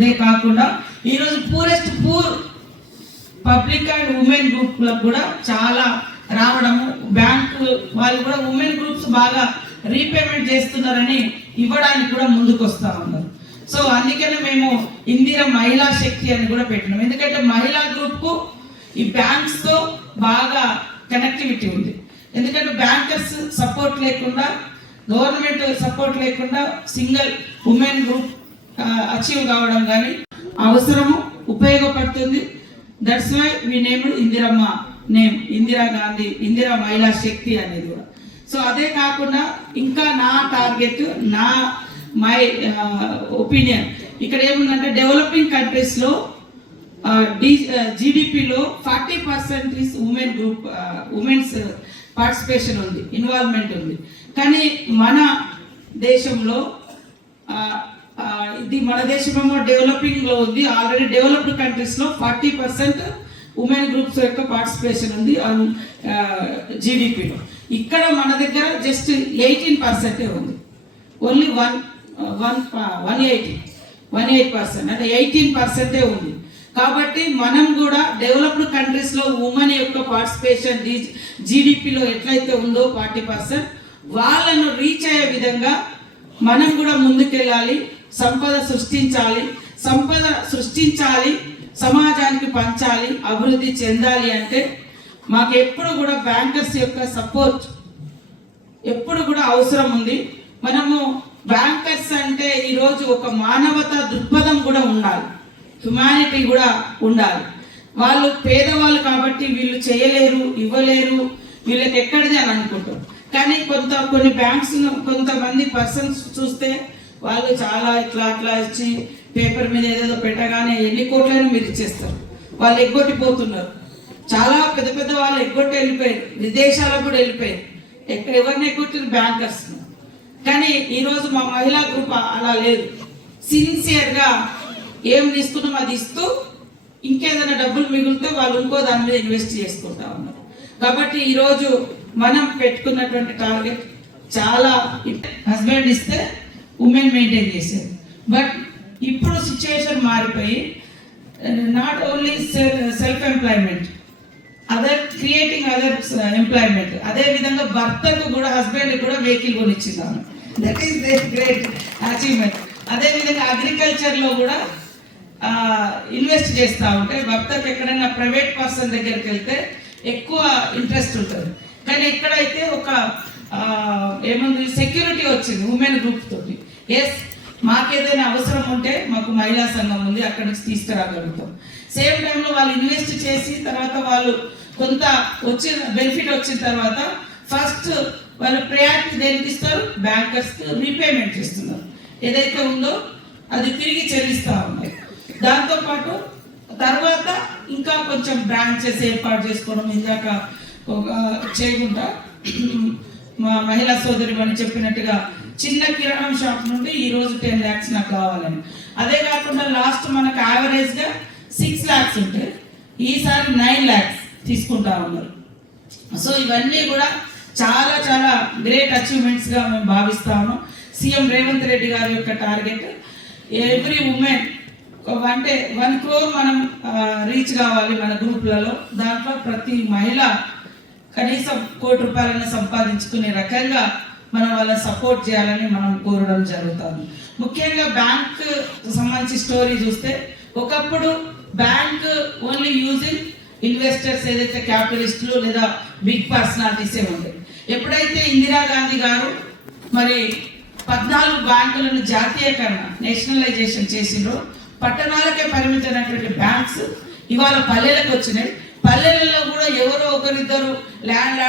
They కాకుండా ఈరోజు poor public and women గ్రూప్లకు కూడా చాలా రావడము, బ్యాంకు వాళ్ళు కూడా ఉమెన్ గ్రూప్స్ బాగా రీపేమెంట్ చేస్తున్నారని ఇవ్వడానికి కూడా ముందుకు వస్తూ ఉన్నారు. సో అందుకనే మేము ఇందిర మహిళా శక్తి అని కూడా పెట్టినాం. ఎందుకంటే మహిళా గ్రూప్కు ఈ బ్యాంక్స్తో బాగా కనెక్టివిటీ ఉంది. ఎందుకంటే బ్యాంకర్స్ సపోర్ట్ లేకుండా, గవర్నమెంట్ సపోర్ట్ లేకుండా సింగిల్ ఉమెన్ గ్రూప్ అచీవ్ కావడం కానీ అవసరము, ఉపయోగపడుతుంది. That's why we named Indiramma name, Indira Gandhi, Indira Mahila Shakti అనేది కూడా. సో అదే కాకుండా ఇంకా నా టార్గెట్, మై ఒపీనియన్ ఇక్కడ ఏముందంటే డెవలపింగ్ కంట్రీస్లో జీడిపిలో 40% is women group, women's participation ఉంది, ఇన్వాల్వ్మెంట్ ఉంది. కానీ మన దేశంలో ఇది మన దేశమేమో డెవలపింగ్లో ఉంది. ఆల్రెడీ డెవలప్డ్ కంట్రీస్లో 40% ఉమెన్ గ్రూప్స్ యొక్క పార్టిసిపేషన్ ఉంది జీడిపిలో. ఇక్కడ మన దగ్గర జస్ట్ 18% ఉంది. ఓన్లీ 180% అంటే 18% ఉంది. కాబట్టి మనం కూడా డెవలప్డ్ కంట్రీస్లో ఉమెన్ యొక్క పార్టిసిపేషన్ జీడిపిలో ఎట్లయితే ఉందో 40%, వాళ్ళను రీచ్ అయ్యే విధంగా మనం కూడా ముందుకెళ్ళాలి. సంపద సృష్టించాలి, సమాజానికి పంచాలి, అభివృద్ధి చెందాలి. అంటే మాకు ఎప్పుడు కూడా బ్యాంకర్స్ యొక్క సపోర్ట్ ఎప్పుడు కూడా అవసరం ఉంది. మనము బ్యాంకర్స్ అంటే ఈరోజు ఒక మానవతా దృక్పథం కూడా ఉండాలి, హ్యుమానిటీ కూడా ఉండాలి. వాళ్ళు పేదవాళ్ళు కాబట్టి వీళ్ళు చేయలేరు, ఇవ్వలేరు, వీళ్ళకి ఎక్కడిది అని అనుకుంటారు. కానీ కొన్ని బ్యాంక్స్, కొంతమంది పర్సన్స్ చూస్తే వాళ్ళు చాలా ఇట్లా ఇచ్చి పేపర్ మీద ఏదేదో పెట్టగానే ఎన్ని కోట్లైనా మీరు ఇచ్చేస్తారు. వాళ్ళు ఎగ్గొట్టిపోతున్నారు. చాలా పెద్ద పెద్ద వాళ్ళు ఎగ్గొట్టి వెళ్ళిపోయారు, విదేశాలకు కూడా వెళ్ళిపోయారు. ఎవరిని ఎగ్గొట్టిన బ్యాంకర్స్. కానీ ఈరోజు మా మహిళా గ్రూప్ అలా లేదు. సిన్సియర్గా ఏం తీసుకున్నాం అది ఇస్తూ, ఇంకేదైనా డబ్బులు మిగిలితే వాళ్ళు ఇంకో దాని మీద ఇన్వెస్ట్ చేసుకుంటా ఉన్నారు. కాబట్టి ఈరోజు మనం పెట్టుకున్నటువంటి టార్గెట్ చాలా, హస్బెండ్ ఇస్తే ఉమెన్ మెయింటైన్ చేసేది. బట్ ఇప్పుడు సిచ్యువేషన్ మారిపోయి not only self employment, creating other employment. అదేవిధంగా భర్తకు కూడా, హస్బెండ్ కూడా వెహికల్ కొనిచ్చిందాము. That is great achievement. అదేవిధంగా అగ్రికల్చర్లో కూడా ఇన్వెస్ట్ చేస్తూ ఉంటే భర్తకు ఎక్కడైనా ప్రైవేట్ పర్సన్ దగ్గరికి వెళ్తే ఎక్కువ ఇంట్రెస్ట్ ఉంటుంది. కానీ ఇక్కడైతే ఒక ఏముంది, సెక్యూరిటీ వచ్చింది ఉమెన్ గ్రూప్ తోటి. ఎస్, మాకేదైనా అవసరం ఉంటే మాకు మహిళా సంఘం ఉంది, అక్కడి నుంచి తీసుకురాగలుగుతాం. సేమ్ టైంలో వాళ్ళు ఇన్వెస్ట్ చేసి తర్వాత వాళ్ళు కొంత బెనిఫిట్ వచ్చిన తర్వాత ఫస్ట్ వాళ్ళు ప్రయారిటీ దేనికి ఇస్తారు, బ్యాంకర్స్కి రీపేమెంట్ చేస్తున్నారు. ఏదైతే ఉందో అది తిరిగి చెల్లిస్తూ ఉన్నారు. దాంతోపాటు తర్వాత ఇంకా కొంచెం బ్రాంచెస్ ఏర్పాటు చేసుకోవడం, ఇందాక చేయకుండా మా మహిళా సోదరి అని చెప్పినట్టుగా చిన్న కిరాణం షాప్ నుండి ఈరోజు 10 lakhs నాకు కావాలని. అదే కాకుండా లాస్ట్ మనకు యావరేజ్గా 6 lakhs ఉంటే ఈసారి 9 lakhs తీసుకుంటా ఉన్నారు. సో ఇవన్నీ కూడా చాలా చాలా గ్రేట్ అచీవ్మెంట్స్గా మేము భావిస్తా ఉన్నాం. సీఎం రేవంత్ రెడ్డి గారి యొక్క టార్గెట్ ఎవ్రీ ఉమెన్ అంటే 1 crore మనం రీచ్ కావాలి మన గ్రూప్లలో. దాంట్లో ప్రతి మహిళ కనీసం 1 కోటి రూపాయలను సంపాదించుకునే రకంగా మనం వాళ్ళని సపోర్ట్ చేయాలని మనం కోరడం జరుగుతుంది. ముఖ్యంగా బ్యాంక్ సంబంధించి స్టోరీ చూస్తే, ఒకప్పుడు బ్యాంక్ ఓన్లీ యూజింగ్ ఇన్వెస్టర్స్, ఏదైతే క్యాపిటలిస్టులు లేదా బిగ్ పర్సనాలిటీసే ఉండేది. ఎప్పుడైతే ఇందిరాగాంధీ గారు మరి 14 బ్యాంకులను జాతీయకరణ, నేషనలైజేషన్ చేసిండ్రో, పట్టణాలకే పరిమితమైనటువంటి బ్యాంక్స్ ఇవాళ పల్లెలకు వచ్చినాయి. పల్లెలలో కూడా ఎవరో ఒకరిద్దరు ల్యాండ్